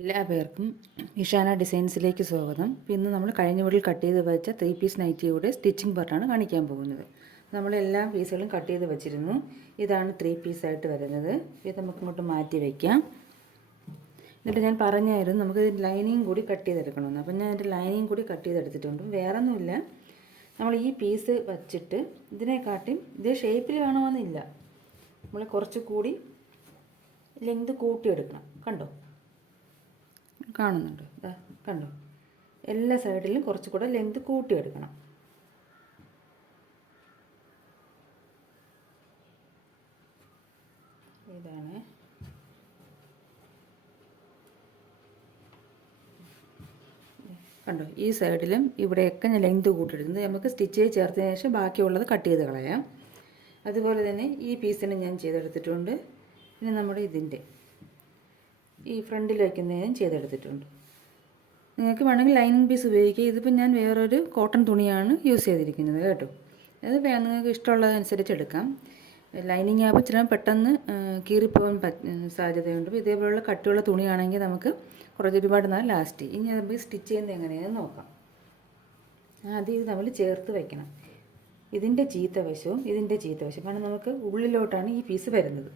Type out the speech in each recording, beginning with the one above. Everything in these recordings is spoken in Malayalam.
എല്ലാ പേർക്കും ഇഷാന ഡിസൈൻസിലേക്ക് സ്വാഗതം. ഇന്ന് നമ്മൾ കഴിഞ്ഞ വീട്ടിൽ കട്ട് ചെയ്ത് വെച്ച 3 പീസ് നൈറ്റിയുടെ സ്റ്റിച്ചിങ് പാർട്ടാണ് കാണിക്കാൻ പോകുന്നത്. നമ്മളെല്ലാ പീസുകളും കട്ട് ചെയ്ത് വെച്ചിരുന്നു. ഇതാണ് 3 പീസായിട്ട് വരുന്നത്. ഇത് നമുക്ക് ഇങ്ങോട്ട് മാറ്റി വയ്ക്കാം. എന്നിട്ട് ഞാൻ പറഞ്ഞായിരുന്നു നമുക്ക് ലൈനിങ് കൂടി കട്ട് ചെയ്തെടുക്കണമെന്ന്. അപ്പം ഞാൻ അതിൻ്റെ ലൈനിങ് കൂടി കട്ട് ചെയ്തെടുത്തിട്ടുണ്ട്. വേറെ ഒന്നുമില്ല, നമ്മൾ ഈ പീസ് വച്ചിട്ട് ഇതിനെക്കാട്ടിയും ഇതേ ഷേപ്പിൽ വേണമെന്നില്ല, നമ്മൾ കുറച്ചുകൂടി ലെങ്ത് കൂട്ടിയെടുക്കണം. കണ്ടോ, കാണുന്നുണ്ട്, കണ്ടോ, എല്ലാ സൈഡിലും കുറച്ചുകൂടെ ലെങ്ത് കൂട്ടിയെടുക്കണം. ഇതാണ് കണ്ടോ, ഈ സൈഡിലും ഇവിടെയൊക്കെ ഞാൻ ലെങ്ത് കൂട്ടിയെടുക്കുന്നത്. നമുക്ക് സ്റ്റിച്ച് ചെയ്ത് ചേർത്തതിന് ശേഷം ബാക്കിയുള്ളത് കട്ട് ചെയ്ത് കളയാം. അതുപോലെ തന്നെ ഈ പീസിന് ഞാൻ ചെയ്തെടുത്തിട്ടുണ്ട്. ഇനി നമ്മുടെ ഇതിൻ്റെ ഈ ഫ്രണ്ടിൽ വയ്ക്കുന്നതിനും ചെയ്തെടുത്തിട്ടുണ്ട്. നിങ്ങൾക്ക് വേണമെങ്കിൽ ലൈനിങ് പീസ് ഉപയോഗിക്കുക. ഇതിപ്പോൾ ഞാൻ വേറൊരു കോട്ടൺ തുണിയാണ് യൂസ് ചെയ്തിരിക്കുന്നത് കേട്ടോ. അത് നിങ്ങൾക്ക് ഇഷ്ടമുള്ളതനുസരിച്ച് എടുക്കാം. ലൈനിങ് ആകുമ്പോൾ ഇച്ചിരി പെട്ടെന്ന് കീറിപ്പോകാൻ സാധ്യതയുണ്ട്. ഇതേപോലുള്ള കട്ടിയുള്ള തുണിയാണെങ്കിൽ നമുക്ക് ഒരുപാട് നാൾ ലാസ്റ്റ് ചെയ്യും. ഇനി നമുക്ക് സ്റ്റിച്ച് ചെയ്യുന്നത് എങ്ങനെയാണെന്ന് നോക്കാം. ആദ്യം ഇത് നമ്മൾ ചേർത്ത് വയ്ക്കണം. ഇതിൻ്റെ ചീത്ത വശവും ഇതിൻ്റെ ചീത്ത വശം, കാരണം നമുക്ക് ഉള്ളിലോട്ടാണ് ഈ പീസ് വരുന്നത്.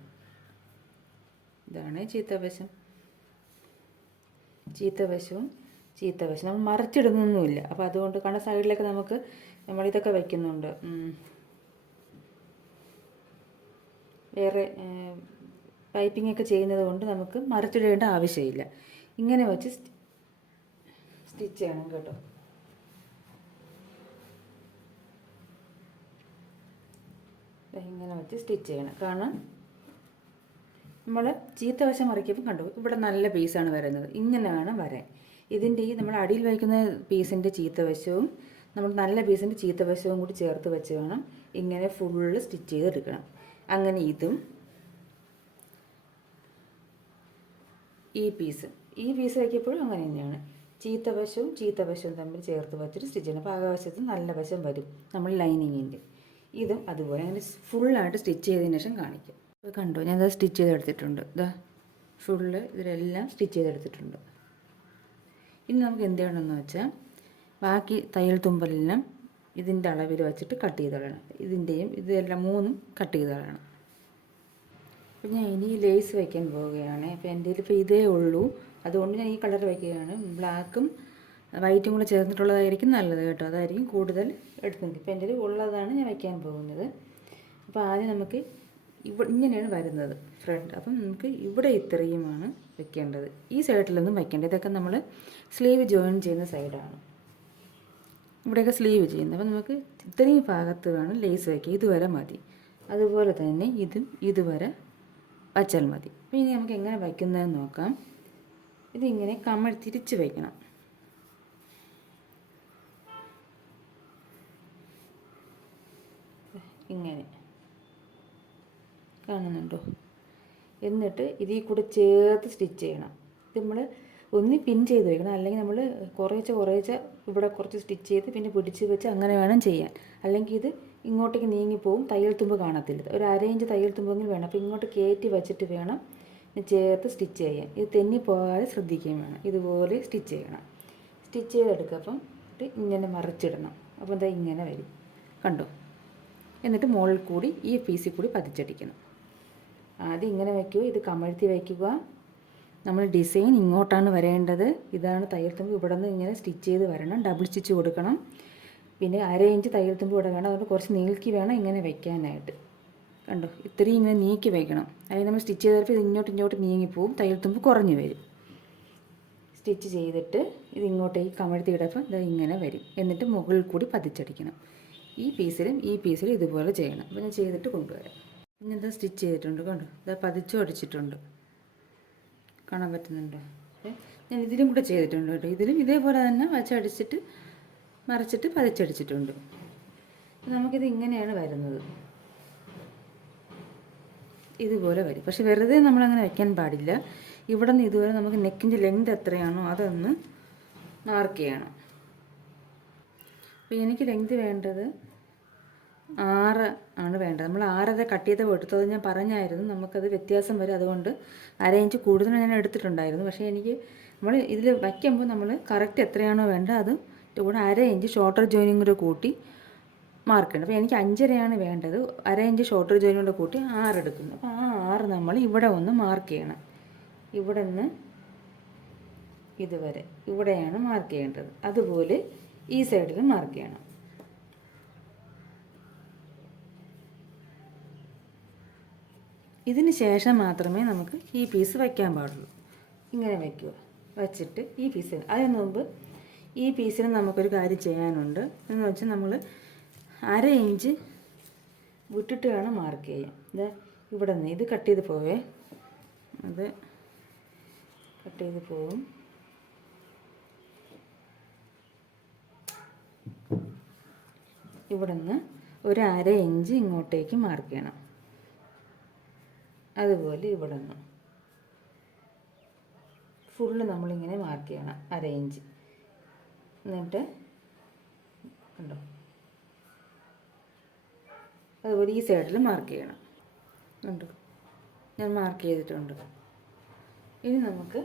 ഇതാണ് ചീത്ത വശം. ചീത്ത വശം നമ്മൾ മറിച്ചിടുന്നൊന്നുമില്ല. അപ്പോൾ അതുകൊണ്ട് കാരണം സൈഡിലൊക്കെ നമ്മളിതൊക്കെ വയ്ക്കുന്നുണ്ട്, വേറെ പൈപ്പിംഗ് ഒക്കെ ചെയ്യുന്നത് കൊണ്ട് നമുക്ക് മറിച്ചിടേണ്ട ആവശ്യമില്ല. ഇങ്ങനെ വെച്ച് സ്റ്റിച്ച് ചെയ്യണം കേട്ടോ. ഇങ്ങനെ വെച്ച് സ്റ്റിച്ച് ചെയ്യണം. കാരണം നമ്മൾ ചീത്ത വശം മറിക്കുമ്പോൾ കണ്ടു, ഇവിടെ നല്ല പീസാണ് വരുന്നത്. ഇങ്ങനെ വേണം വരാൻ. ഇതിൻ്റെ ഈ നമ്മൾ അടിയിൽ വയ്ക്കുന്ന പീസിൻ്റെ ചീത്ത വശവും നമ്മൾ നല്ല പീസിൻ്റെ ചീത്ത വശവും കൂടി ചേർത്ത് വെച്ച് വേണം ഇങ്ങനെ ഫുള്ള് സ്റ്റിച്ച് ചെയ്തെടുക്കണം. അങ്ങനെ ഇതും ഈ പീസ് വയ്ക്കപ്പോഴും അങ്ങനെ തന്നെയാണ്. ചീത്ത വശവും തമ്മിൽ ചേർത്ത് വെച്ചിട്ട് സ്റ്റിച്ച് ചെയ്യണം. അപ്പോൾ ആകാശത്ത് നല്ല വശം വരും നമ്മൾ ലൈനിങ്ങിൻ്റെ. ഇതും അതുപോലെ അങ്ങനെ ഫുള്ളായിട്ട് സ്റ്റിച്ച് ചെയ്തതിന് ശേഷം കാണിക്കും. അത് കണ്ടോ, ഞാനത് സ്റ്റിച്ച് ചെയ്തെടുത്തിട്ടുണ്ട്. ഫുള്ള് ഇതിലെല്ലാം സ്റ്റിച്ച് ചെയ്തെടുത്തിട്ടുണ്ട്. ഇനി നമുക്ക് എന്ത് ചെയ്യണമെന്ന് വെച്ചാൽ ബാക്കി തയ്യൽ തുമ്പലെല്ലാം ഇതിൻ്റെ അളവിൽ വെച്ചിട്ട് കട്ട് ചെയ്ത് കളയണം. ഇതിൻ്റെയും ഇതെല്ലാം മൂന്നും കട്ട് ചെയ്ത് കളയണം. അപ്പോൾ ഞാൻ ഇനി ലേസ് വയ്ക്കാൻ പോവുകയാണ്. അപ്പോൾ എൻ്റെ ഇപ്പോൾ ഇതേ ഉള്ളൂ, അതുകൊണ്ട് ഞാൻ ഈ കളർ വയ്ക്കുകയാണ്. ബ്ലാക്കും വൈറ്റും കൂടെ ചേർന്നിട്ടുള്ളതായിരിക്കും നല്ലത് കേട്ടോ. അതായിരിക്കും കൂടുതൽ എടുക്കുന്നത്. ഇപ്പോൾ എൻ്റെ ഉള്ളതാണ് ഞാൻ വയ്ക്കാൻ പോകുന്നത്. അപ്പോൾ ആദ്യം നമുക്ക് ഇങ്ങനെയാണ് വരുന്നത് ഫ്രണ്ട്. അപ്പം നമുക്ക് ഇവിടെ ഇത്രയുമാണ് വെക്കേണ്ടത്. ഈ സൈഡിലൊന്നും വെക്കേണ്ടത്. ഇതൊക്കെ നമ്മൾ സ്ലീവ് ജോയിൻ ചെയ്യുന്ന സൈഡാണ്. ഇവിടെയൊക്കെ സ്ലീവ് ചെയ്യുന്നത്. അപ്പം നമുക്ക് ഇത്രയും ഭാഗത്ത് വേണം ലേസ് വയ്ക്കുക. ഇതുവരെ മതി. അതുപോലെ തന്നെ ഇതുവരെ വച്ചാൽ മതി. അപ്പോൾ ഇനി നമുക്ക് എങ്ങനെ വയ്ക്കുന്നതെന്ന് നോക്കാം. ഇതിങ്ങനെ തിരിച്ച് വയ്ക്കണം. ഇങ്ങനെ കാണുന്നുണ്ടോ? എന്നിട്ട് ഇതിൽ കൂടെ ചേർത്ത് സ്റ്റിച്ച് ചെയ്യണം. ഇത് നമ്മൾ ഒന്ന് പിൻ ചെയ്ത് വയ്ക്കണം, അല്ലെങ്കിൽ നമ്മൾ കുറേശ്ശെ ഇവിടെ കുറച്ച് സ്റ്റിച്ച് ചെയ്ത് പിന്നെ പിടിച്ച് വെച്ച് അങ്ങനെ വേണം ചെയ്യാൻ. അല്ലെങ്കിൽ ഇത് ഇങ്ങോട്ടേക്ക് നീങ്ങിപ്പോവും, തയ്യൽ തുമ്പ് കാണത്തില്ല. ഒരു 1/2 ഇഞ്ച് തയ്യൽ തുമ്പെങ്കിലും വേണം. അപ്പോൾ ഇങ്ങോട്ട് കയറ്റി വെച്ചിട്ട് വേണം ചേർത്ത് സ്റ്റിച്ച് ചെയ്യാൻ. ഇത് തെന്നിപ്പോകാതെ ശ്രദ്ധിക്കുകയും വേണം. ഇതുപോലെ സ്റ്റിച്ച് ചെയ്യണം. സ്റ്റിച്ച് ചെയ്തെടുക്കുക. അപ്പം ഇങ്ങനെ മറിച്ചിടണം. അപ്പോൾ എന്താ ഇങ്ങനെ വരും, കണ്ടോ? എന്നിട്ട് മുകളിൽ കൂടി ഈ പീസിൽ കൂടി പതിച്ചടിക്കണം. ആദ്യം ഇങ്ങനെ വയ്ക്കുക, ഇത് കമഴ്ത്തി വയ്ക്കുക. നമ്മൾ ഡിസൈൻ ഇങ്ങോട്ടാണ് വരേണ്ടത്. ഇതാണ് തയ്യൽ തുമ്പ്. ഇവിടെ നിന്ന് ഇങ്ങനെ സ്റ്റിച്ച് ചെയ്ത് വരണം. ഡബിൾ സ്റ്റിച്ച് കൊടുക്കണം. പിന്നെ 1/2 ഇഞ്ച് തയ്യൽ തുമ്പ് ഇവിടെ വേണം. അതുകൊണ്ട് കുറച്ച് നീക്കി വേണം ഇങ്ങനെ വയ്ക്കാനായിട്ട്. കണ്ടോ, ഇത്രയും ഇങ്ങനെ നീക്കി വയ്ക്കണം. അല്ലെങ്കിൽ നമ്മൾ സ്റ്റിച്ച് ചെയ്തപ്പോൾ ഇത് ഇങ്ങോട്ട് നീങ്ങിപ്പോവും, തയ്യൽ തുമ്പ് കുറഞ്ഞു വരും. സ്റ്റിച്ച് ചെയ്തിട്ട് ഇത് ഇങ്ങോട്ടേക്ക് കമഴ്ത്തി ഇടപ്പോൾ ഇത് ഇങ്ങനെ വരും. എന്നിട്ട് മുകളിൽ കൂടി പതിച്ചടിക്കണം. ഈ പീസിലും ഇതുപോലെ ചെയ്യണം. അപ്പോൾ ഞാൻ ചെയ്തിട്ട് കൊണ്ടുവരാം. ഇങ്ങനത്തെ സ്റ്റിച്ച് ചെയ്തിട്ടുണ്ട്, കണ്ടോ? ഇത് പതിച്ചും അടിച്ചിട്ടുണ്ട്, കാണാൻ പറ്റുന്നുണ്ടോ? ഞാൻ ഇതിലും കൂടെ ചെയ്തിട്ടുണ്ട് കേട്ടോ. ഇതിലും ഇതേപോലെ തന്നെ വച്ചടിച്ചിട്ട് മറിച്ചിട്ട് പതിച്ചടിച്ചിട്ടുണ്ട്. നമുക്കിത് ഇങ്ങനെയാണ് വരുന്നത്. ഇതുപോലെ വരും. പക്ഷെ വെറുതെ നമ്മളങ്ങനെ വയ്ക്കാൻ പാടില്ല. ഇവിടെ നിന്ന് ഇതുവരെ നമുക്ക് നെക്കിൻ്റെ ലെങ്ത് എത്രയാണോ അതൊന്ന് മാർക്ക് ചെയ്യണം. അപ്പോൾ എനിക്ക് ലെങ്ത് വേണ്ടത് 6 ആണ് വേണ്ടത്. നമ്മൾ 6.5 കട്ട് ചെയ്ത് എടുത്തത് ഞാൻ പറഞ്ഞായിരുന്നു, നമുക്കത് വ്യത്യാസം വരും. അതുകൊണ്ട് 1/2 ഇഞ്ച് കൂടുതൽ ഞാൻ എടുത്തിട്ടുണ്ടായിരുന്നു. പക്ഷേ എനിക്ക് നമ്മൾ ഇതിൽ വയ്ക്കുമ്പോൾ നമ്മൾ കറക്റ്റ് എത്രയാണോ വേണ്ടത് അത് കൂടെ 1/2 ഇഞ്ച് ഷോൾഡർ ജോയിനിങ് കൂടെ കൂട്ടി മാർക്ക് ചെയ്യണം. അപ്പോൾ എനിക്ക് 5.5 വേണ്ടത്, 1/2 ഇഞ്ച് ഷോൾഡർ ജോയിനിങ് കൂടെ കൂട്ടി 6 എടുക്കുന്നു. അപ്പോൾ ആ 6 നമ്മൾ ഇവിടെ ഒന്ന് മാർക്ക് ചെയ്യണം. ഇവിടെ നിന്ന് ഇതുവരെ ഇവിടെയാണ് മാർക്ക് ചെയ്യേണ്ടത്. അതുപോലെ ഈ സൈഡിലും മാർക്ക് ചെയ്യണം. ഇതിന് ശേഷം മാത്രമേ നമുക്ക് ഈ പീസ് വയ്ക്കാൻ പാടുള്ളൂ. ഇങ്ങനെ വയ്ക്കുക. വച്ചിട്ട് ഈ പീസ്, അതിന് മുമ്പ് ഈ പീസിന് നമുക്കൊരു കാര്യം ചെയ്യാനുണ്ട്. എന്ന് വെച്ചാൽ നമ്മൾ 1/2 ഇഞ്ച് വിട്ടിട്ട് വേണം മാർക്ക് ചെയ്യാൻ. ഇത് ഇവിടെ നിന്ന് ഇത് കട്ട് ചെയ്ത് പോവേ, അത് കട്ട് ചെയ്ത് പോവും. ഇവിടെ നിന്ന് ഒരു 1/2 ഇഞ്ച് ഇങ്ങോട്ടേക്ക് മാർക്ക് ചെയ്യണം. അതുപോലെ ഇവിടെ നിന്ന് ഫുള്ള് നമ്മളിങ്ങനെ മാർക്ക് ചെയ്യണം 1/2 ഇഞ്ച്. എന്നിട്ട് കണ്ടോ, അതുപോലെ ഈ സൈഡിൽ മാർക്ക് ചെയ്യണം. കണ്ടോ, ഞാൻ മാർക്ക് ചെയ്തിട്ടുണ്ട്. ഇനി നമുക്ക്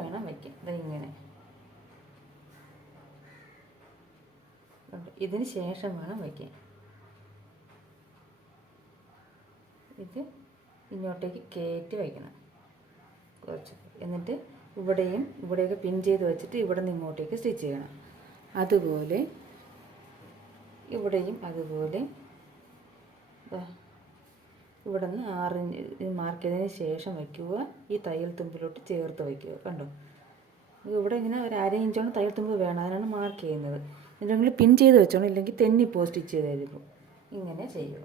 വേണം വയ്ക്കാം. അത് ഇങ്ങനെ ഇതിന് ശേഷം വേണം വയ്ക്കാൻ. ഇത് ഇങ്ങോട്ടേക്ക് കയറ്റി വയ്ക്കണം കുറച്ച്. എന്നിട്ട് ഇവിടെയൊക്കെ പിൻ ചെയ്ത് വെച്ചിട്ട് ഇവിടെ നിന്ന് ഇങ്ങോട്ടേക്ക് സ്റ്റിച്ച് ചെയ്യണം. അതുപോലെ ഇവിടെയും അതുപോലെ ഇവിടെ നിന്ന് 6 ഇഞ്ച് മാർക്ക് ചെയ്തതിന് ശേഷം വയ്ക്കുക. ഈ തയ്യൽ തുമ്പിലോട്ട് ചേർത്ത് വയ്ക്കുക. കണ്ടോ, ഇവിടെ ഇങ്ങനെ ഒരു 1/2 ഇഞ്ചോളം തയ്യൽ തുമ്പ് വേണം, അതിനാണ് മാർക്ക് ചെയ്യുന്നത്. നിങ്ങൾ പിൻ ചെയ്ത് വെച്ചോണം, ഇല്ലെങ്കിൽ തെന്നിപ്പോ സ്റ്റിച്ച് ചെയ്തായിരിക്കും. ഇങ്ങനെ ചെയ്യുക.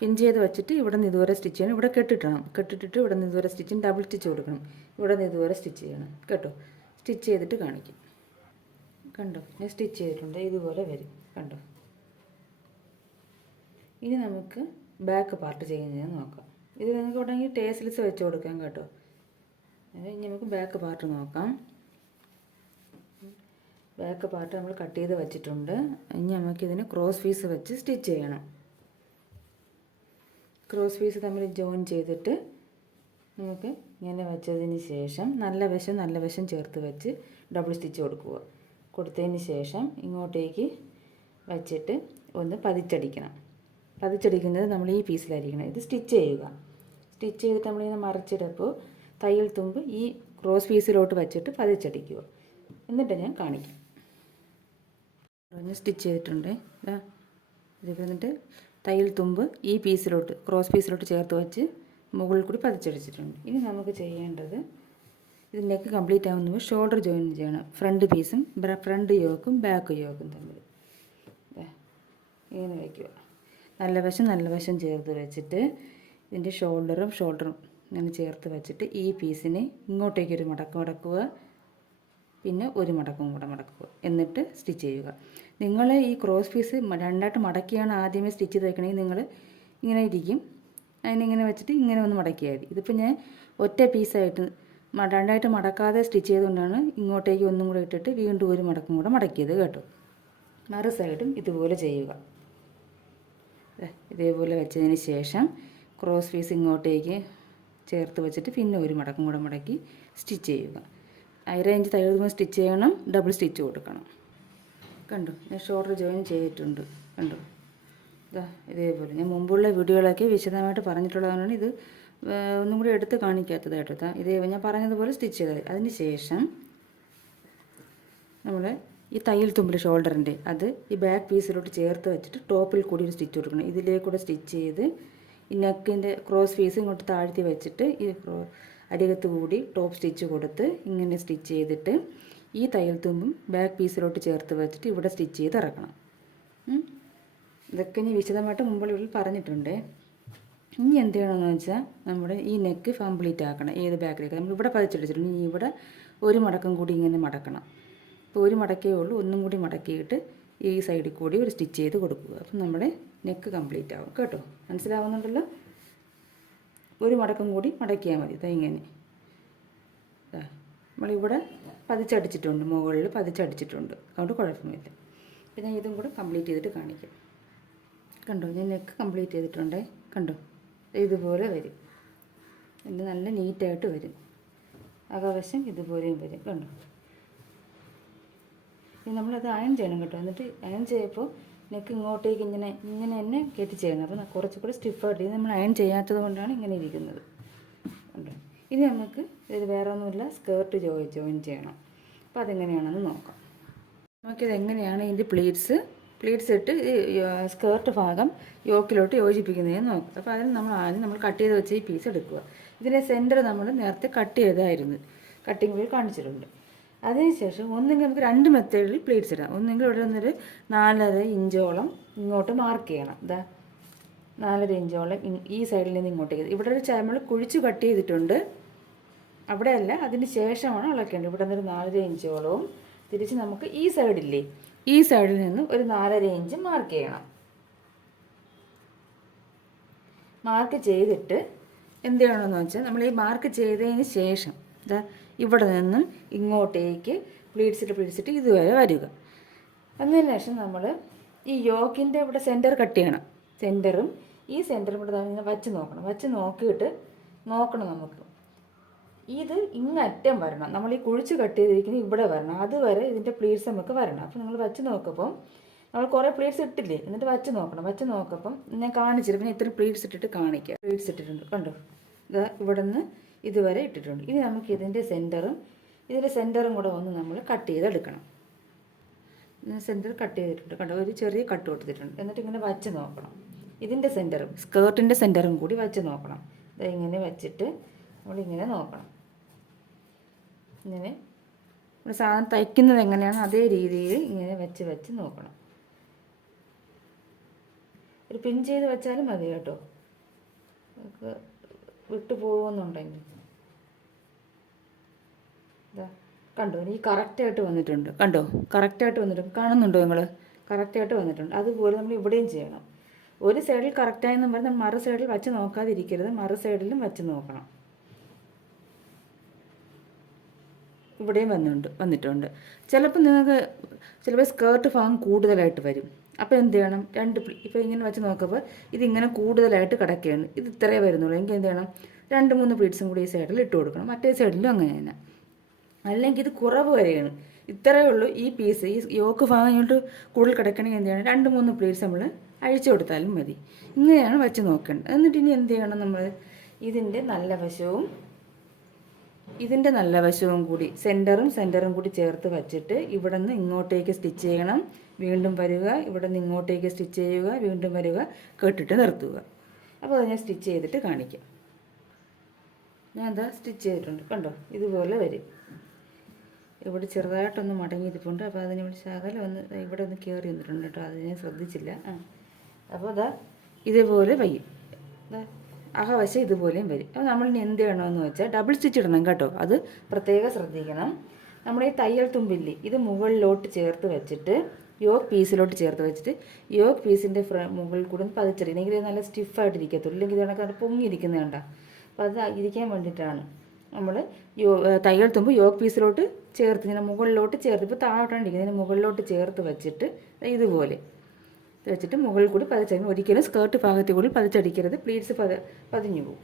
പിൻ ചെയ്ത് വെച്ചിട്ട് ഇവിടെ നിന്ന് ഇതുവരെ സ്റ്റിച്ച് ചെയ്യണം. ഇവിടെ കെട്ടിട്ടിട്ട് ഇവിടെ നിന്ന് ഇതുവരെ സ്റ്റിച്ചിങ് ഡബിൾ സ്റ്റിച്ച് കൊടുക്കണം. ഇവിടെ നിന്ന് ഇതുവരെ സ്റ്റിച്ച് ചെയ്യണം കേട്ടോ. സ്റ്റിച്ച് ചെയ്തിട്ട് കാണിക്കും. കണ്ടോ, ഞാൻ സ്റ്റിച്ച് ചെയ്തിട്ടുണ്ട്. ഇതുപോലെ വരും. കണ്ടോ. ഇനി നമുക്ക് ബാക്ക് പാർട്ട് ചെയ്യുന്നതെന്ന് നോക്കാം. ഇത് നിങ്ങൾക്ക് ഉണ്ടെങ്കിൽ ടേസ്ലെസ് വെച്ച് കൊടുക്കാം കേട്ടോ. ഇനി നമുക്ക് ബാക്ക് പാർട്ട് നോക്കാം. ബാക്ക് പാർട്ട് നമ്മൾ കട്ട് ചെയ്ത് വെച്ചിട്ടുണ്ട്. ഇനി നമുക്കിതിന് ക്രോസ് പീസ് വെച്ച് സ്റ്റിച്ച് ചെയ്യണം. ക്രോസ് പീസ് തമ്മിൽ ജോയിൻ ചെയ്തിട്ട് നമുക്ക് ഇങ്ങനെ വെച്ചതിന് ശേഷം നല്ല വശം ചേർത്ത് വെച്ച് ഡബിൾ സ്റ്റിച്ച് കൊടുത്തതിന് ശേഷം ഇങ്ങോട്ടേക്ക് വച്ചിട്ട് ഒന്ന് പതിച്ചടിക്കണം. പതിച്ചടിക്കുന്നത് നമ്മൾ ഈ പീസിലായിരിക്കണം. ഇത് സ്റ്റിച്ച് ചെയ്യുക. സ്റ്റിച്ച് ചെയ്തിട്ട് നമ്മളിങ്ങനെ മറിച്ചിടപ്പോൾ തയ്യൽ തുമ്പ് ഈ ക്രോസ് പീസിലോട്ട് വെച്ചിട്ട് പതിച്ചടിക്കുക. എന്നിട്ട് ഞാൻ കാണിക്കാം. സ്റ്റിച്ച് ചെയ്തിട്ടുണ്ട്. ഇത് എന്നിട്ട് തയ്യൽ തുമ്പ് ഈ പീസിലോട്ട് ക്രോസ് പീസിലോട്ട് ചേർത്ത് വെച്ച് മുകളിൽ കൂടി പതിച്ചടിച്ചിട്ടുണ്ട്. ഇനി നമുക്ക് ചെയ്യേണ്ടത് ഇത് നെക്ക് കംപ്ലീറ്റ് ആവുമ്പോൾ ഷോൾഡർ ജോയിൻ ചെയ്യണം. ഫ്രണ്ട് പീസും ഫ്രണ്ട് യോക്കും ബാക്ക് യോക്കും തമ്മിൽ ഇങ്ങനെ വയ്ക്കുക. നല്ല വശം ചേർത്ത് വെച്ചിട്ട് ഇതിൻ്റെ ഷോൾഡറും ഇങ്ങനെ ചേർത്ത് വെച്ചിട്ട് ഈ പീസിനെ ഇങ്ങോട്ടേക്കൊരു മടക്കുക. പിന്നെ ഒരു മടക്കും കൂടെ മടക്കുക. എന്നിട്ട് സ്റ്റിച്ച് ചെയ്യുക. നിങ്ങൾ ഈ ക്രോസ് പീസ് രണ്ടായിട്ട് മടക്കിയാണ് ആദ്യമേ സ്റ്റിച്ച് ചെയ്ത് വയ്ക്കണമെങ്കിൽ നിങ്ങൾ ഇങ്ങനെ ഇരിക്കും. അതിനിങ്ങനെ വെച്ചിട്ട് ഇങ്ങനെ ഒന്ന് മടക്കിയാൽ മതി. ഇതിപ്പോൾ ഞാൻ ഒറ്റ പീസായിട്ട് രണ്ടായിട്ട് മടക്കാതെ സ്റ്റിച്ച് ചെയ്തുകൊണ്ടാണ് ഇങ്ങോട്ടേക്ക് ഒന്നും കൂടെ ഇട്ടിട്ട് വീണ്ടും ഒരു മടക്കും കൂടെ മടക്കിയത് കേട്ടോ. മറു സൈഡും ഇതുപോലെ ചെയ്യുക. ഇതേപോലെ വെച്ചതിന് ശേഷം ക്രോസ് പീസ് ഇങ്ങോട്ടേക്ക് ചേർത്ത് വെച്ചിട്ട് പിന്നെ ഒരു മടക്കും കൂടെ മടക്കി സ്റ്റിച്ച് ചെയ്യുക. 1/2 ഇഞ്ച് തയ്യൽ തുമ്പ് സ്റ്റിച്ച് ചെയ്യണം. ഡബിൾ സ്റ്റിച്ച് കൊടുക്കണം. കണ്ടോ, ഞാൻ ഷോൾഡർ ജോയിൻ ചെയ്തിട്ടുണ്ട്. കണ്ടോ, ഇതേപോലെ ഞാൻ മുമ്പുള്ള വീഡിയോകളൊക്കെ വിശദമായിട്ട് പറഞ്ഞിട്ടുള്ളതാണ്. ഇത് ഒന്നും കൂടി എടുത്ത് കാണിക്കാത്തത് കേട്ടോ. ഇതേ ഞാൻ പറഞ്ഞതുപോലെ സ്റ്റിച്ച് ചെയ്താൽ അതിന് ശേഷം നമ്മൾ ഈ തയ്യൽ തുമ്പിൽ ഷോൾഡറിൻ്റെ അത് ഈ ബാക്ക് പീസിലോട്ട് ചേർത്ത് വെച്ചിട്ട് ടോപ്പിൽ കൂടി ഒരു സ്റ്റിച്ച് കൊടുക്കണം. ഇതിലേക്കൂടെ സ്റ്റിച്ച് ചെയ്ത് ഈ നെക്കിൻ്റെ ക്രോസ് പീസ് ഇങ്ങോട്ട് താഴ്ത്തി വെച്ചിട്ട് ഈ അരികത്ത് കൂടി ടോപ്പ് സ്റ്റിച്ച് കൊടുത്ത് ഇങ്ങനെ സ്റ്റിച്ച് ചെയ്തിട്ട് ഈ തയ്യൽ തുമ്പും ബാക്ക് പീസിലോട്ട് ചേർത്ത് വെച്ചിട്ട് ഇവിടെ സ്റ്റിച്ച് ചെയ്ത് ഇറക്കണം. ഇതൊക്കെ ഇനി വിശദമായിട്ട് മുമ്പുള്ളിൽ പറഞ്ഞിട്ടുണ്ട്. ഇനി എന്ത് ചെയ്യണമെന്ന് വെച്ചാൽ നമ്മുടെ ഈ നെക്ക് കംപ്ലീറ്റ് ആക്കണം. ഏത് ബാക്കിലേക്ക് നമ്മളിവിടെ പതിച്ചടിച്ചിട്ടുണ്ട്. ഇനി ഇവിടെ ഒരു മടക്കം കൂടി ഇങ്ങനെ മടക്കണം. ഇപ്പോൾ ഒരു മടക്കേ ഉള്ളൂ. ഒന്നും കൂടി മടക്കിയിട്ട് ഈ സൈഡിൽ കൂടി ഒരു സ്റ്റിച്ച് ചെയ്ത് കൊടുക്കുക. അപ്പം നമ്മുടെ നെക്ക് കംപ്ലീറ്റ് ആവും കേട്ടോ. മനസ്സിലാവുന്നുണ്ടല്ലോ. ഒരു മടക്കം കൂടി മടക്കിയാൽ മതി. ഇങ്ങനെ നമ്മളിവിടെ പതിച്ചടിച്ചിട്ടുണ്ട്, മുകളിൽ പതിച്ചടിച്ചിട്ടുണ്ട്. അതുകൊണ്ട് കുഴപ്പമില്ല. പിന്നെ ഇതും കൂടെ കംപ്ലീറ്റ് ചെയ്തിട്ട് കാണിക്കാം. കണ്ടോ, ഞാൻ നെക്ക് കംപ്ലീറ്റ് ചെയ്തിട്ടുണ്ടേ. കണ്ടോ, ഇതുപോലെ വരും. ഇത് നല്ല നീറ്റായിട്ട് വരും. അകവശം ഇതുപോലെയും വരും കണ്ടോ. ഇനി നമ്മളത് അയൺ ചെയ്യണം കേട്ടോ. എന്നിട്ട് അയൺ ചെയ്യുമ്പോൾ നെക്ക് ഇങ്ങോട്ടേക്ക് ഇങ്ങനെ തന്നെ കയറ്റി ചെയ്യണം. അപ്പോൾ കുറച്ചുകൂടി സ്റ്റിഫായിട്ട്. ഇത് നമ്മൾ അയൺ ചെയ്യാത്തത് കൊണ്ടാണ് ഇങ്ങനെ ഇരിക്കുന്നത് കണ്ടോ. ഇനി നമുക്ക് ഇത് വേറെ ഒന്നുമില്ല, സ്കേർട്ട് ജോയിൻ ചെയ്യണം. അപ്പോൾ അതെങ്ങനെയാണെന്ന് നോക്കാം. നമുക്കിത് എങ്ങനെയാണ് ഇതിൻ്റെ പ്ലീറ്റ്സ് ഇട്ട് സ്കേർട്ട് ഭാഗം യോക്കിലോട്ട് യോജിപ്പിക്കുന്നതെന്ന് നോക്കാം. അപ്പോൾ അതിന് നമ്മൾ കട്ട് ചെയ്ത് വെച്ച് ഈ പീസ് എടുക്കുക. ഇതിൻ്റെ സെൻറ്റർ നമ്മൾ നേരത്തെ കട്ട് ചെയ്തായിരുന്നു, കട്ടിങ് വീഡിയോ കാണിച്ചിട്ടുണ്ട്. അതിനുശേഷം ഒന്നെങ്കിൽ നമുക്ക് 2 മെത്തേഡിൽ പ്ലീറ്റ്സ് ഇടാം. ഒന്നെങ്കിൽ ഇവിടെ നിന്നൊരു 4.5 ഇഞ്ചോളം ഇങ്ങോട്ട് മാർക്ക് ചെയ്യണം. ഇതാ 4.5 ഇഞ്ചോളം ഈ സൈഡിൽ നിന്ന് ഇങ്ങോട്ടേക്ക്. ഇവിടെ ഒരു നമ്മൾ കുഴിച്ച് കട്ട് ചെയ്തിട്ടുണ്ട്, അവിടെയല്ല, അതിന് ശേഷമാണ് അളക്കേണ്ടത്. ഇവിടെ നിന്നൊരു 4.5 ഇഞ്ചോളവും തിരിച്ച് നമുക്ക് ഈ സൈഡില്ലേ, ഈ സൈഡിൽ നിന്ന് ഒരു 4.5 ഇഞ്ച് മാർക്ക് ചെയ്യണം. മാർക്ക് ചെയ്തിട്ട് എന്ത് ചെയ്യണമെന്ന് വെച്ചാൽ നമ്മൾ ഈ മാർക്ക് ചെയ്തതിന് ശേഷം ഇതാ ഇവിടെ നിന്നും ഇങ്ങോട്ടേക്ക് പ്ലീറ്റ്സിട്ട് ഇതുവരെ വരിക. അതിന് ശേഷം നമ്മൾ ഈ യോക്കിൻ്റെ ഇവിടെ സെൻറ്റർ കട്ട് ചെയ്യണം. സെൻറ്ററും ഈ സെൻറ്ററും ഇവിടെ ഇങ്ങനെ വച്ച് നോക്കിയിട്ട് നോക്കണം നമുക്ക് ഇത് ഇങ്ങറ്റം വരണം. നമ്മൾ ഈ കുഴിച്ച് കട്ട് ചെയ്തിരിക്കുന്നത് ഇവിടെ വരണം, അതുവരെ ഇതിൻ്റെ പ്ലീറ്റ്സ് നമുക്ക് വരണം. അപ്പോൾ നിങ്ങൾ വച്ച് നോക്കുമ്പം നമ്മൾ കുറേ പ്ലീറ്റ്സ് ഇട്ടില്ലേ, എന്നിട്ട് വച്ച് നോക്കുമ്പം ഞാൻ കാണിച്ചിട്ട് പിന്നെ ഇത്ര പ്ലീറ്റ്സ് ഇട്ടിട്ട് കാണിക്കുക. പ്ലീറ്റ്സ് ഇട്ടിട്ടുണ്ട് കണ്ടോ. ഇത് ഇവിടെ നിന്ന് ഇതുവരെ ഇട്ടിട്ടുണ്ട്. ഇനി നമുക്ക് ഇതിൻ്റെ സെൻറ്ററും കൂടെ ഒന്ന് നമ്മൾ കട്ട് ചെയ്തെടുക്കണം. സെൻറ്റർ കട്ട് ചെയ്തിട്ടുണ്ട് കണ്ടോ, ഒരു ചെറിയ കട്ട് കൊടുത്തിട്ടുണ്ട്. എന്നിട്ട് ഇങ്ങനെ വച്ച് നോക്കണം. ഇതിൻ്റെ സെൻറ്ററും സ്കേർട്ടിൻ്റെ സെൻറ്ററും കൂടി വച്ച് നോക്കണം. ഇത് ഇങ്ങനെ വെച്ചിട്ട് നമ്മളിങ്ങനെ നോക്കണം. ഇങ്ങനെ ഒരു സാധനം തയ്ക്കുന്നത് എങ്ങനെയാണ് അതേ രീതിയിൽ ഇങ്ങനെ വെച്ച് നോക്കണം. ഒരു പിൻ ചെയ്ത് വെച്ചാലും മതി കേട്ടോ, നമുക്ക് വിട്ടു പോകുമെന്നുണ്ടെങ്കിൽ. ഇതാ കണ്ടോ, ഈ കറക്റ്റായിട്ട് വന്നിട്ടുണ്ട് കണ്ടോ, കറക്റ്റായിട്ട് വന്നിട്ടുണ്ട്. കാണുന്നുണ്ടോ നിങ്ങൾ? കറക്റ്റായിട്ട് വന്നിട്ടുണ്ട്. അതുപോലെ നമ്മൾ ഇവിടെയും ചെയ്യണം. ഒരു സൈഡിൽ കറക്റ്റായെന്നും പറഞ്ഞാൽ മറു സൈഡിൽ വച്ച് നോക്കാതിരിക്കരുത്, മറു സൈഡിലും വച്ച് നോക്കണം. ഇവിടെയും വന്നിട്ടുണ്ട്. ചിലപ്പോൾ സ്കേർട്ട് ഭാഗം കൂടുതലായിട്ട് വരും. അപ്പോൾ എന്ത് ചെയ്യണം, ഇപ്പോൾ ഇങ്ങനെ വെച്ച് നോക്കുമ്പോൾ ഇതിങ്ങനെ കൂടുതലായിട്ട് കിടക്കുകയാണ്. ഇത് ഇത്രയേ വരുന്നുള്ളൂ. എങ്കിൽ എന്ത് ചെയ്യണം, 2-3 പ്ലീറ്റ്സും കൂടി ഈ സൈഡിൽ ഇട്ട് കൊടുക്കണം. മറ്റേ സൈഡിലും അങ്ങനെ തന്നെ. അല്ലെങ്കിൽ ഇത് കുറവ് വരെയാണ്. ഇത്രയേ ഉള്ളൂ ഈ പീസ്. ഈ യോക്ക് ഭാഗം ഇങ്ങോട്ട് കൂടുതൽ കിടക്കണമെങ്കിൽ എന്ത് ചെയ്യണം, 2-3 പ്ലീറ്റ്സ് നമ്മൾ അഴിച്ചു കൊടുത്താലും മതി. ഇങ്ങനെയാണ് വെച്ച് നോക്കേണ്ടത്. എന്നിട്ട് ഇനി എന്ത് ചെയ്യണം, നമ്മൾ ഇതിൻ്റെ നല്ല വശവും കൂടി സെൻറ്ററും കൂടി ചേർത്ത് വച്ചിട്ട് ഇവിടെ നിന്ന് ഇങ്ങോട്ടേക്ക് സ്റ്റിച്ച് ചെയ്യണം. വീണ്ടും വരിക, ഇവിടെ നിന്ന് ഇങ്ങോട്ടേക്ക് സ്റ്റിച്ച് ചെയ്യുക, വീണ്ടും വരിക, കെട്ടിട്ട് നിർത്തുക. അപ്പോൾ അത് ഞാൻ സ്റ്റിച്ച് ചെയ്തിട്ട് കാണിക്കാം. ഞാൻ എന്താ സ്റ്റിച്ച് ചെയ്തിട്ടുണ്ട് കണ്ടോ, ഇതുപോലെ വരും. ഇവിടെ ചെറുതായിട്ടൊന്ന് മടങ്ങിയിരിപ്പുണ്ട്. അപ്പോൾ അതിന് ഇവിടെ ശകലം ഇവിടെ ഒന്ന് കയറി വന്നിട്ടുണ്ട് കേട്ടോ, അത് ഞാൻ ശ്രദ്ധിച്ചില്ല. അപ്പോൾ അതാ ഇതേപോലെ വയ്യും. അകവശം ഇതുപോലെയും വരും. അപ്പോൾ നമ്മളിനി എന്ത് ചെയ്യണമെന്ന് വെച്ചാൽ ഡബിൾ സ്റ്റിച്ച് ഇടണം കേട്ടോ, അത് പ്രത്യേകം ശ്രദ്ധിക്കണം. നമ്മുടെ ഈ തയ്യൽ തുമ്പില്ലേ, ഇത് മുകളിലോട്ട് ചേർത്ത് വെച്ചിട്ട് യോക്ക് പീസിലോട്ട് ചേർത്ത് വെച്ചിട്ട് യോക്ക് പീസിൻ്റെ മുകളിൽ കൂടെ പതിച്ചെടുക്കണം. എങ്കിൽ നല്ല സ്റ്റിഫായിട്ടിരിക്കത്തുള്ളൂ. ഇല്ലെങ്കിൽ ഇതൊക്കെ പൊങ്ങിയിരിക്കുന്നത് കണ്ട. അപ്പോൾ അത് ഇരിക്കാൻ വേണ്ടിയിട്ടാണ് നമ്മൾ തയ്യൽ തുമ്പ് യോക്ക് പീസിലോട്ട് ചേർത്ത് ഇങ്ങനെ മുകളിലോട്ട് ചേർത്ത്, ഇപ്പോൾ താഴോട്ടാണ് ഇരിക്കുന്നത്, മുകളിലോട്ട് ചേർത്ത് വെച്ചിട്ട് ഇതുപോലെ വെച്ചിട്ട് മുകളിൽ കൂടി പതിച്ചടിക്കണം. ഒരിക്കലും സ്കേർട്ട് ഭാഗത്തിൽ കൂടി പതിച്ചടിക്കരുത്, പ്ലീറ്റ്സ് പതിഞ്ഞു പോകും.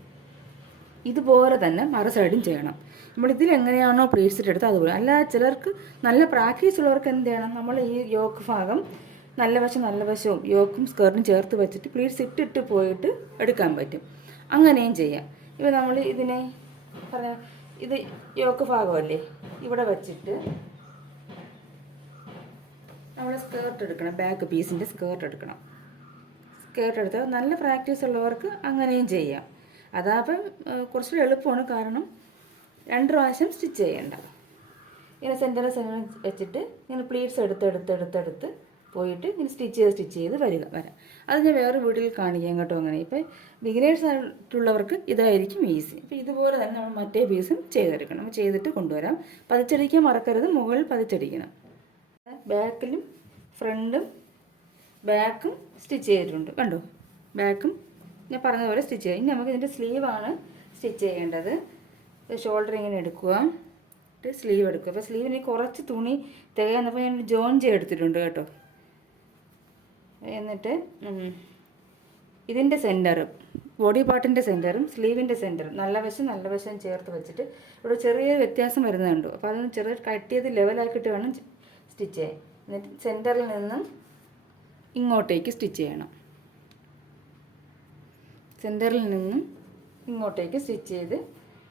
ഇതുപോലെ തന്നെ മറു സൈഡും ചെയ്യണം. നമ്മളിതിൽ എങ്ങനെയാണോ പ്ലീറ്റ്സ് എടുത്തത് അതുപോലെ. അല്ല ചിലർക്ക് നല്ല പ്രാക്ടീസ് ഉള്ളവർക്ക് എന്ത് ചെയ്യണം, നമ്മൾ ഈ യോക്ക് ഭാഗം നല്ല വശവും യോക്കും സ്കേർട്ടും ചേർത്ത് വെച്ചിട്ട് പ്ലീറ്റ്സ് ഇട്ടിട്ട് പോയിട്ട് എടുക്കാൻ പറ്റും. അങ്ങനെയും ചെയ്യാം. ഇപ്പോൾ നമ്മൾ ഇതിനെ ഇത് യോക്ക് ഭാഗമല്ലേ, ഇവിടെ വച്ചിട്ട് നമ്മൾ സ്കേർട്ട് എടുക്കണം. ബാക്ക് പീസിൻ്റെ സ്കേർട്ട് എടുക്കണം. സ്കേർട്ട് എടുത്താൽ നല്ല പ്രാക്ടീസ് ഉള്ളവർക്ക് അങ്ങനെയും ചെയ്യാം. അതാപ്പം കുറച്ചുകൂടി എളുപ്പമാണ്, കാരണം 2 പ്രാവശ്യം സ്റ്റിച്ച് ചെയ്യേണ്ട. ഇങ്ങനെ സെൻറ്റർ വെച്ചിട്ട് ഇങ്ങനെ പ്ലീറ്റ്സ് എടുത്ത് പോയിട്ട് ഇങ്ങനെ സ്റ്റിച്ച് ചെയ്ത് വരാം. അത് ഞാൻ വേറെ വീഡിയോയിൽ കാണിക്കാം കേട്ടോ. അങ്ങനെ ഇപ്പോൾ ബിഗിനേഴ്സ് ആയിട്ടുള്ളവർക്ക് ഇതായിരിക്കും ഈസി. അപ്പോൾ ഇതുപോലെ തന്നെ നമ്മൾ മറ്റേ പീസും ചെയ്തെടുക്കണം. ചെയ്തിട്ട് കൊണ്ടുവരാം. പതിച്ചടിക്കാൻ മറക്കരുത്, മുകളിൽ പതിച്ചടിക്കണം. ബാക്കിലും ഫ്രണ്ടും ബാക്കും സ്റ്റിച്ച് ചെയ്തിട്ടുണ്ട് കണ്ടോ. ബാക്കും ഞാൻ പറഞ്ഞതുപോലെ സ്റ്റിച്ച് ചെയ്യാം. ഇനി നമുക്ക് ഇതിൻ്റെ സ്ലീവാണ് സ്റ്റിച്ച് ചെയ്യേണ്ടത്. ഷോൾഡർ ഇങ്ങനെ എടുക്കുക, സ്ലീവ് എടുക്കുക. അപ്പോൾ സ്ലീവിന് കുറച്ച് തുണി തികയാന്നപ്പോൾ ഞാൻ ജോയിൻ ചെയ്തെടുത്തിട്ടുണ്ട് കേട്ടോ. എന്നിട്ട് ഇതിൻ്റെ സെൻറ്റർ ബോഡി പാർട്ടിൻ്റെ സെൻറ്ററും സ്ലീവിൻ്റെ സെൻറ്ററും നല്ല വശം ചേർത്ത് വെച്ചിട്ട് ഇവിടെ ചെറിയ വ്യത്യാസം വരുന്നുണ്ട്. അപ്പോൾ അതൊന്ന് ചെറിയ കട്ട് ചെയ്ത് ലെവലാക്കിയിട്ട് വേണം സ്റ്റിച്ച് ചെയ്യാൻ. എന്നിട്ട് സെൻറ്ററിൽ നിന്നും ഇങ്ങോട്ടേക്ക് സ്റ്റിച്ച് ചെയ്യണം. സെൻറ്ററിൽ നിന്നും ഇങ്ങോട്ടേക്ക് സ്റ്റിച്ച് ചെയ്ത്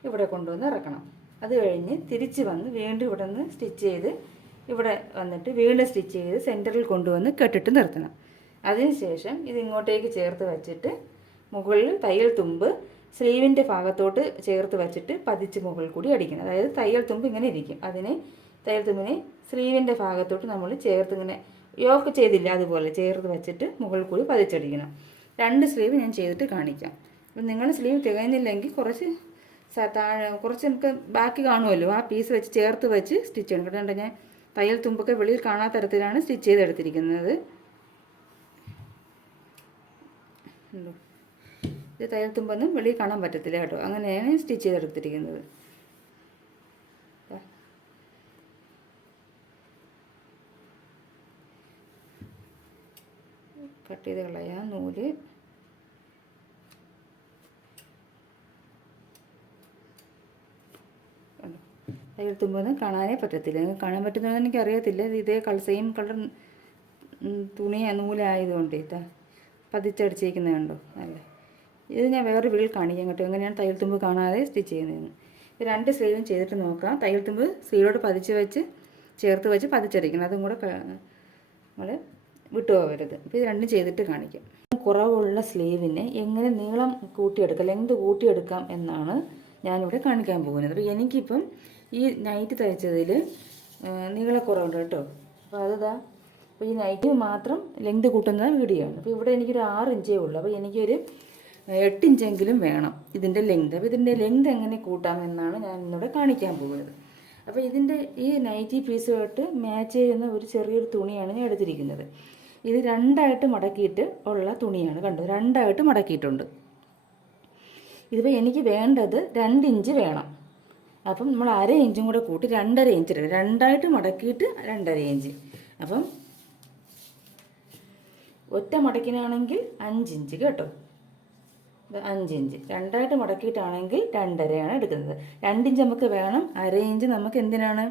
ഇവിടെ കൊണ്ടുവന്ന് ഇറക്കണം. അത് കഴിഞ്ഞ് തിരിച്ച് വന്ന് വീണ്ടും ഇവിടെ നിന്ന് സ്റ്റിച്ച് ചെയ്ത് ഇവിടെ വന്നിട്ട് വീണ്ടും സ്റ്റിച്ച് ചെയ്ത് സെൻറ്ററിൽ കൊണ്ടുവന്ന് കെട്ടിട്ട് നിർത്തണം. അതിനുശേഷം ഇത് ഇങ്ങോട്ടേക്ക് ചേർത്ത് വെച്ചിട്ട് മുകളിൽ തയ്യൽ തുമ്പ് സ്ലീവിൻ്റെ ഭാഗത്തോട്ട് ചേർത്ത് വെച്ചിട്ട് പതിച്ച് മുകളിൽ കൂടി അടിക്കണം. അതായത് തയ്യൽ തുമ്പ് ഇങ്ങനെ ഇരിക്കും. തയ്യൽ തുമ്പിനെ സ്ലീവിൻ്റെ ഭാഗത്തോട്ട് നമ്മൾ ചേർത്ത് ഇങ്ങനെ യോക്ക് ചെയ്തില്ല അതുപോലെ ചേർത്ത് വെച്ചിട്ട് മുകളിൽ കൂടി പതിച്ചടിക്കണം. 2 സ്ലീവ് ഞാൻ ചെയ്തിട്ട് കാണിക്കാം. അപ്പം നിങ്ങൾ സ്ലീവ് തികയുന്നില്ലെങ്കിൽ കുറച്ച് നമുക്ക് ബാക്കി കാണുമല്ലോ, ആ പീസ് വെച്ച് ചേർത്ത് വെച്ച് സ്റ്റിച്ച് ചെയ്യണം. കേട്ടോ, ഞാൻ തയ്യൽ തുമ്പൊക്കെ വെളിയിൽ കാണാത്ത തരത്തിലാണ് സ്റ്റിച്ച് ചെയ്തെടുത്തിരിക്കുന്നത്. ഇത് തയ്യൽ തുമ്പൊന്നും വെളിയിൽ കാണാൻ പറ്റത്തില്ല കേട്ടോ, അങ്ങനെയാണ് സ്റ്റിച്ച് ചെയ്തെടുത്തിരിക്കുന്നത്. കട്ട് ചെയ്ത് കളയാം നൂല്. തയ്യൽ തുമ്പൊന്നും കാണാനേ പറ്റത്തില്ല. കാണാൻ പറ്റുന്നതെന്ന് എനിക്കറിയത്തില്ല. ഇതേ സെയിം കളർ നൂലായതുകൊണ്ട് പതിച്ചടിച്ചേക്കുന്നത് കണ്ടോ നല്ല. ഇത് ഞാൻ വേറെ വീട്ടിൽ കാണിക്കാം കേട്ടോ, എങ്ങനെയാണ് തയ്യൽ തുമ്പ് കാണാതെ സ്റ്റിച്ച് ചെയ്യുന്നതെന്ന്. 2 സ്ലീവും ചെയ്തിട്ട് നോക്കാം. തയ്യൽ തുമ്പ് സ്ലീവോട് ചേർത്ത് വെച്ച് പതിച്ചടിക്കണം. അതും കൂടെ നമ്മൾ വിട്ടുപോകരുത്. അപ്പോൾ ഇത് 2 ചെയ്തിട്ട് കാണിക്കാം. കുറവുള്ള സ്ലീവിനെ എങ്ങനെ നീളം കൂട്ടിയെടുക്കാം, ലെങ്ത് കൂട്ടിയെടുക്കാം എന്നാണ് ഞാനിവിടെ കാണിക്കാൻ പോകുന്നത്. അപ്പോൾ എനിക്കിപ്പം ഈ നൈറ്റ് തയ്ച്ചതിൽ നീളക്കുറവുണ്ട് കേട്ടോ. അപ്പോൾ അപ്പോൾ ഈ നൈറ്റ് മാത്രം ലെങ്ത് കൂട്ടുന്ന വീഡിയോ ആണ്. അപ്പോൾ ഇവിടെ എനിക്കൊരു 6 ഇഞ്ചേ ഉള്ളൂ. അപ്പോൾ എനിക്കൊരു 8 ഇഞ്ചെങ്കിലും വേണം ഇതിൻ്റെ ലെങ്ത്. അപ്പോൾ ഇതിൻ്റെ ലെങ്ത് എങ്ങനെ കൂട്ടാമെന്നാണ് ഞാൻ ഇന്നിവിടെ കാണിക്കാൻ പോകുന്നത്. അപ്പോൾ ഇതിൻ്റെ ഈ നൈറ്റി പീസുമായിട്ട് മാച്ച് ചെയ്യുന്ന ഒരു ചെറിയൊരു തുണിയാണ് ഞാൻ എടുത്തിരിക്കുന്നത്. ഇത് 2ആയിട്ട് മടക്കിയിട്ട് ഉള്ള തുണിയാണ്. കണ്ടോ, 2ആയിട്ട് മടക്കിയിട്ടുണ്ട്. ഇതിപ്പോൾ എനിക്ക് വേണ്ടത് 2 ഇഞ്ച് വേണം. അപ്പം നമ്മൾ 1/2 ഇഞ്ചും കൂടെ കൂട്ടി 2.5 ഇഞ്ച് എടുക്കും. 2ആയിട്ട് മടക്കിയിട്ട് 2.5 ഇഞ്ച്. അപ്പം ഒറ്റ മടക്കിനാണെങ്കിൽ 5 ഇഞ്ച് കേട്ടോ, 5 ഇഞ്ച്. 2ആയിട്ട് മടക്കിയിട്ടാണെങ്കിൽ 2.5 എടുക്കുന്നത്. 2 ഇഞ്ച് നമുക്ക് വേണം. 1/2 ഇഞ്ച് നമുക്ക് എന്തിനാണ്,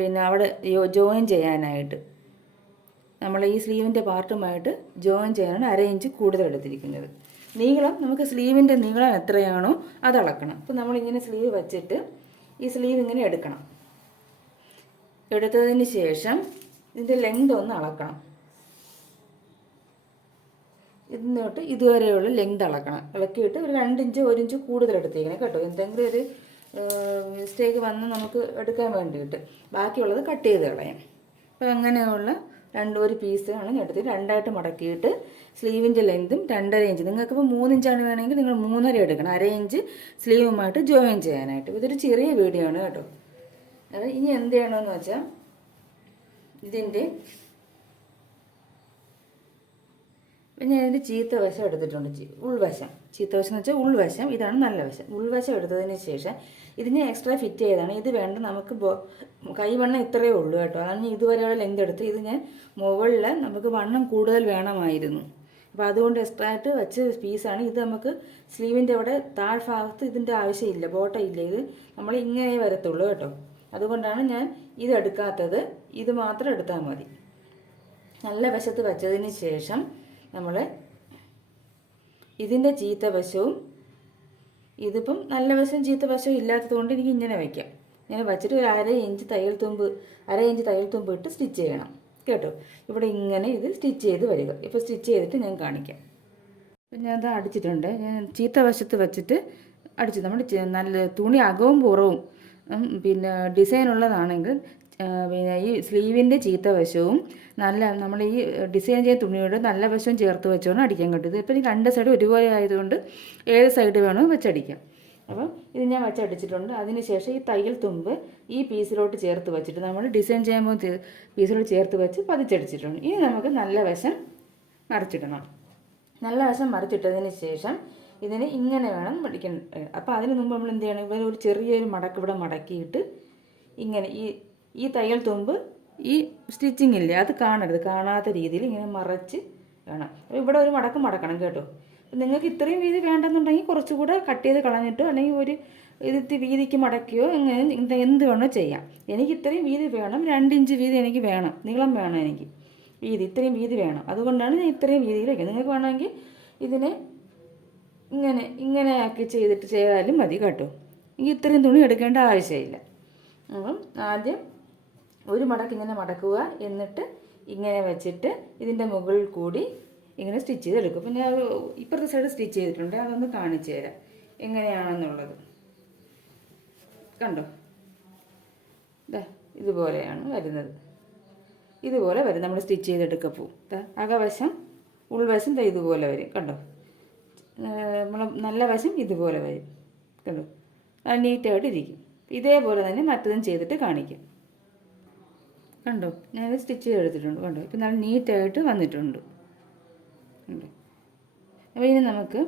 പിന്നെ അവിടെ ജോയിൻ ചെയ്യാനായിട്ട്, നമ്മൾ ഈ സ്ലീവിൻ്റെ പാർട്ടുമായിട്ട് ജോയിൻ ചെയ്യാനാണ് 1/2 ഇഞ്ച് കൂടുതൽ എടുത്തിരിക്കുന്നത്. നീളം നമുക്ക് സ്ലീവിൻ്റെ നീളം എത്രയാണോ അത് അളക്കണം. അപ്പോൾ നമ്മളിങ്ങനെ സ്ലീവ് വച്ചിട്ട് ഈ സ്ലീവ് ഇങ്ങനെ എടുക്കണം. എടുത്തതിന് ശേഷം ഇതിൻ്റെ ലെങ്ത് ഒന്ന് അളക്കണം. ഇതിനോട്ട് ഇതുവരെയുള്ള ലെങ്ത് അളക്കണം. ഇളക്കിയിട്ട് ഒരു 2 ഇഞ്ച് 1 ഇഞ്ച് കൂടുതൽ എടുത്തേക്കണം കേട്ടോ, എന്തെങ്കിലും ഒരു മിസ്റ്റേക്ക് വന്ന് നമുക്ക് എടുക്കാൻ വേണ്ടിയിട്ട്. ബാക്കിയുള്ളത് കട്ട് ചെയ്ത് കളയാം. അപ്പോൾ അങ്ങനെയുള്ള ഒരു പീസാണ് ഞാൻ എടുത്ത് 2ആയിട്ട് മടക്കിയിട്ട് സ്ലീവിൻ്റെ ലെങ്തും 2.5 ഇഞ്ച്. നിങ്ങൾക്കിപ്പോൾ 3 ഇഞ്ചാണ് വേണമെങ്കിൽ നിങ്ങൾ 3.5 എടുക്കണം. 1/2 ഇഞ്ച് സ്ലീവുമായിട്ട് ജോയിൻ ചെയ്യാനായിട്ട്. ഇതൊരു ചെറിയ വീഡിയോ ആണ് കേട്ടോ. അത് ഇനി എന്ത് ചെയ്യണമെന്ന് വെച്ചാൽ ഇതിൻ്റെ ഞാൻ ഇതിൻ്റെ ചീത്ത വശം എടുത്തിട്ടുണ്ട്. ഉൾവശം, ചീത്ത വശം എന്ന് വെച്ചാൽ ഉൾവശം, ഇതാണ് നല്ല വശം. ഉൾവശം എടുത്തതിന് ശേഷം ഇതിനെ എക്സ്ട്രാ ഫിറ്റ് ചെയ്താണ്. ഇത് വേണ്ട നമുക്ക് കൈവണ്ണം ഇത്രയേ ഉള്ളൂ കേട്ടോ. അതാണ് ഇതുവരെയുള്ള ലെങ്ത് എടുത്ത്. ഇത് ഞാൻ മുകളിൽ നമുക്ക് വണ്ണം കൂടുതൽ വേണമായിരുന്നു. അപ്പോൾ അതുകൊണ്ട് എക്സ്ട്രാ ആയിട്ട് വെച്ച പീസാണ് ഇത്. നമുക്ക് സ്ലീവിൻ്റെ അവിടെ താഴ്ഭാഗത്ത് ഇതിൻ്റെ ആവശ്യമില്ല, ബോട്ടം ഇല്ല. ഇത് നമ്മൾ ഇങ്ങനെ വരത്തുള്ളൂ കേട്ടോ. അതുകൊണ്ടാണ് ഞാൻ ഇത് എടുക്കാത്തത്. ഇത് മാത്രം എടുത്താൽ മതി. നല്ല വശത്ത് വെച്ചതിന് ശേഷം നമ്മൾ ഇതിൻ്റെ ചീത്ത വശവും, ഇതിപ്പം നല്ല വശവും ചീത്ത വശവും ഇല്ലാത്തത് കൊണ്ട് എനിക്ക് ഇങ്ങനെ വയ്ക്കാം. ഇങ്ങനെ വച്ചിട്ട് ഒരു 1/2 ഇഞ്ച് തയ്യൽ തുമ്പ് ഇട്ട് സ്റ്റിച്ച് ചെയ്യണം കേട്ടോ. ഇവിടെ ഇങ്ങനെ ഇത് സ്റ്റിച്ച് ചെയ്ത് വരിക. ഇപ്പോൾ സ്റ്റിച്ച് ചെയ്തിട്ട് ഞാൻ കാണിക്കാം. ഞാൻ അത് അടിച്ചിട്ടുണ്ട്. ഞാൻ ചീത്ത വശത്ത് വെച്ചിട്ട് അടിച്ചു. നമ്മൾ നല്ല തുണി അകവും പുറവും പിന്നെ ഡിസൈൻ ഉള്ളതാണെങ്കിൽ പിന്നെ ഈ സ്ലീവിൻ്റെ ചീത്ത വശവും നമ്മൾ ഈ ഡിസൈൻ ചെയ്ത തുണിയുടെ നല്ല വശവും ചേർത്ത് വെച്ചുകൊണ്ട് അടിക്കാൻ കിട്ടും. ഇപ്പം ഈ 2 സൈഡ് ഒരുപോലെ ആയതുകൊണ്ട് ഏത് സൈഡ് വേണോ വെച്ചടിക്കാം. അപ്പം ഇത് ഞാൻ വെച്ചടിച്ചിട്ടുണ്ട്. അതിനുശേഷം ഈ തയ്യൽ തുമ്പ് ഈ പീസിലോട്ട് ചേർത്ത് വെച്ചിട്ട് നമ്മൾ ഡിസൈൻ ചെയ്യുമ്പോൾ പീസിലോട്ട് ചേർത്ത് വെച്ച് പതിച്ചടിച്ചിട്ടുണ്ട്. ഇനി നമുക്ക് നല്ല വശം മറിച്ചിടണം. നല്ല വശം മറിച്ചിട്ടതിന് ശേഷം ഇതിന് ഇങ്ങനെ വേണം മടിക്കാൻ. അപ്പോൾ അതിന് മുമ്പ് നമ്മൾ എന്ത് ചെയ്യണം, ഇവിടെ ഒരു ചെറിയൊരു മടക്ക് ഇവിടെ മടക്കിയിട്ട് ഇങ്ങനെ ഈ തയ്യൽ തുമ്പ് ഈ സ്റ്റിച്ചിങ് ഇല്ലേ അത് കാണാത്ത രീതിയിൽ ഇങ്ങനെ മറച്ച് വേണം. അപ്പോൾ ഇവിടെ ഒരു മടക്കണം കേട്ടോ. നിങ്ങൾക്ക് ഇത്രയും വീതി വേണ്ടെന്നുണ്ടെങ്കിൽ കുറച്ചുകൂടെ കട്ട് ചെയ്ത് കളഞ്ഞിട്ടോ അല്ലെങ്കിൽ ഒരു ഇത് വീതിക്ക് മടക്കിയോ ഇങ്ങനെ എന്ത് വേണോ ചെയ്യാം. എനിക്ക് ഇത്രയും വീതി വേണം, 2 ഇഞ്ച് വീതി എനിക്ക് വേണം, നീളം വേണം എനിക്ക്, ഇത്രയും വീതി വേണം. അതുകൊണ്ടാണ് ഞാൻ ഇത്രയും വീതിയിൽ വയ്ക്കുന്നത്. നിങ്ങൾക്ക് വേണമെങ്കിൽ ഇതിനെ ഇങ്ങനെ ആക്കി ചെയ്താലും മതി കേട്ടോ. എനിക്ക് ഇത്രയും തുണി എടുക്കേണ്ട ആവശ്യമില്ല. അപ്പം ആദ്യം ഒരു മടക്ക് ഇങ്ങനെ മടക്കുക, എന്നിട്ട് ഇങ്ങനെ വെച്ചിട്ട് ഇതിൻ്റെ മുകളിൽ കൂടി ഇങ്ങനെ സ്റ്റിച്ച് ചെയ്തെടുക്കും. അപ്പം ഞാൻ ഇപ്പുറത്തെ സൈഡ് സ്റ്റിച്ച് ചെയ്തിട്ടുണ്ട്, അതൊന്ന് കാണിച്ചു തരാം എങ്ങനെയാണെന്നുള്ളത്. കണ്ടോ, ഇതുപോലെയാണ് വരുന്നത്. ഇതുപോലെ വരും നമ്മൾ സ്റ്റിച്ച് ചെയ്തെടുക്കപ്പോൾ. അകവശം ഉൾവശം ഇതുപോലെ വരും. കണ്ടോ, നമ്മൾ നല്ല വശം ഇതുപോലെ വരും. കണ്ടോ, അത് നീറ്റായിട്ട് ഇരിക്കും. ഇതേപോലെ തന്നെ മറ്റതും ചെയ്തിട്ട് കാണിക്കും. കണ്ടോ, ഞാൻ സ്റ്റിച്ച് ചെയ്തെടുത്തിട്ടുണ്ട്. കണ്ടോ, ഇപ്പം നല്ല നീറ്റായിട്ട് വന്നിട്ടുണ്ട്. കണ്ടോ. അപ്പോൾ ഇനി നമുക്ക്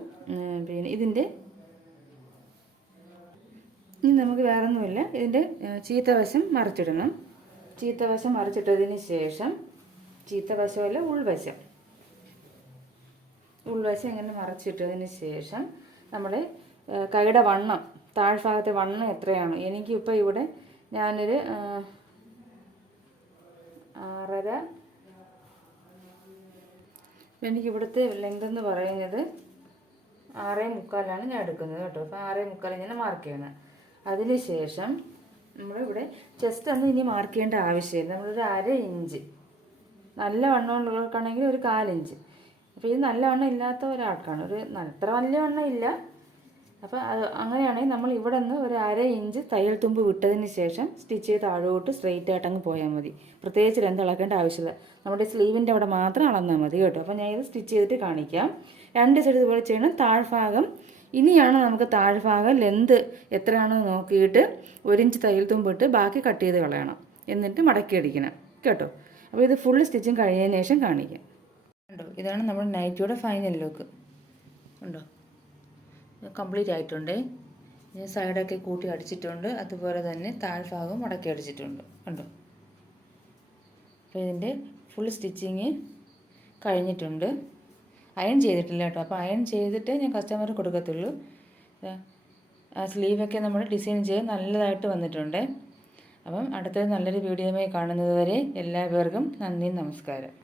ഇനി നമുക്ക് വേറൊന്നുമില്ല, ഇതിൻ്റെ ചീത്തവശം മറിച്ചിടണം. ചീത്തവശം മറിച്ചിട്ടതിന് ശേഷം, ചീത്തവശമല്ല ഉൾവശം ഇങ്ങനെ മറിച്ചിട്ടതിന് ശേഷം നമ്മുടെ കൈയുടെ വണ്ണം, താഴ്ഭാഗത്തെ വണ്ണം എത്രയാണ്, എനിക്കിപ്പോൾ ഇവിടെ ഞാനൊരു 6.5, എനിക്കിവിടുത്തെ ലെങ്ത് എന്ന് പറയുന്നത് 6.25 ഞാൻ എടുക്കുന്നത് കേട്ടോ. അപ്പോൾ 6.25 ഞാൻ മാർക്ക് ചെയ്യണം. അതിന് ശേഷം നമ്മളിവിടെ ചെസ്റ്റ് ഒന്നും ഇനി മാർക്ക് ചെയ്യേണ്ട ആവശ്യമില്ല. നമ്മളൊരു 1/2 ഇഞ്ച്, നല്ല വണ്ണമുള്ളവർക്കാണെങ്കിൽ ഒരു 1/4 ഇഞ്ച്. അപ്പോൾ ഇത് നല്ല വണ്ണം ഇല്ലാത്ത ഒരാൾക്കാണ്, അത്ര വലിയ വണ്ണം ഇല്ല. അപ്പോൾ അങ്ങനെയാണെങ്കിൽ നമ്മൾ ഇവിടെ നിന്ന് ഒരു 1/2 ഇഞ്ച് തയ്യൽ തുമ്പ് വിട്ടതിന് ശേഷം സ്റ്റിച്ച് ചെയ്ത് താഴോട്ട് സ്ട്രെയിറ്റ് ആയിട്ട് അങ്ങ് പോയാൽ മതി. പ്രത്യേകിച്ച് ലെന്ത് അളക്കേണ്ട ആവശ്യമില്ല, നമ്മുടെ സ്ലീവിൻ്റെ അവിടെ മാത്രം അളന്നാൽ മതി കേട്ടോ. അപ്പോൾ ഞാൻ ഇത് സ്റ്റിച്ച് ചെയ്തിട്ട് കാണിക്കാം. 2 സൈഡ് ഇതുപോലെ ചെയ്യണം. താഴ്ഭാഗം ഇനിയാണ് നമുക്ക് താഴ്ഭാഗം ലെന്ത് എത്രയാണെന്ന് നോക്കിയിട്ട് 1 ഇഞ്ച് തയ്യൽ തുമ്പിട്ട് ബാക്കി കട്ട് ചെയ്ത് കളയണം, എന്നിട്ട് മടക്കി അടിക്കണം കേട്ടോ. അപ്പോൾ ഇത് ഫുൾ സ്റ്റിച്ചിങ് കഴിഞ്ഞതിന് ശേഷം കാണിക്കാം. കണ്ടോ, ഇതാണ് നമ്മുടെ നൈറ്റിയുടെ ഫൈനൽ ലുക്ക്. കണ്ടോ, കംപ്ലീറ്റ് ആയിട്ടുണ്ട്. ഞാൻ സൈഡൊക്കെ കൂട്ടി അടിച്ചിട്ടുണ്ട്, അതുപോലെ തന്നെ താഴ്ഭാഗം മടക്കി അടിച്ചിട്ടുണ്ട്. കണ്ടോ, അപ്പോൾ ഇതിൻ്റെ ഫുൾ സ്റ്റിച്ചിങ് കഴിഞ്ഞിട്ടുണ്ട്. അയൺ ചെയ്തിട്ടില്ല കേട്ടോ. അപ്പോൾ അയൺ ചെയ്തിട്ട് ഞാൻ കസ്റ്റമർ കൊടുക്കത്തുള്ളൂ. ആ സ്ലീവൊക്കെ നമ്മൾ ഡിസൈൻ ചെയ്ത് നല്ലതായിട്ട് വന്നിട്ടുണ്ട്. അപ്പം അടുത്തത് നല്ലൊരു വീഡിയോയുമായി കാണുന്നത് വരെ എല്ലാവർക്കും നന്ദി, നമസ്കാരം.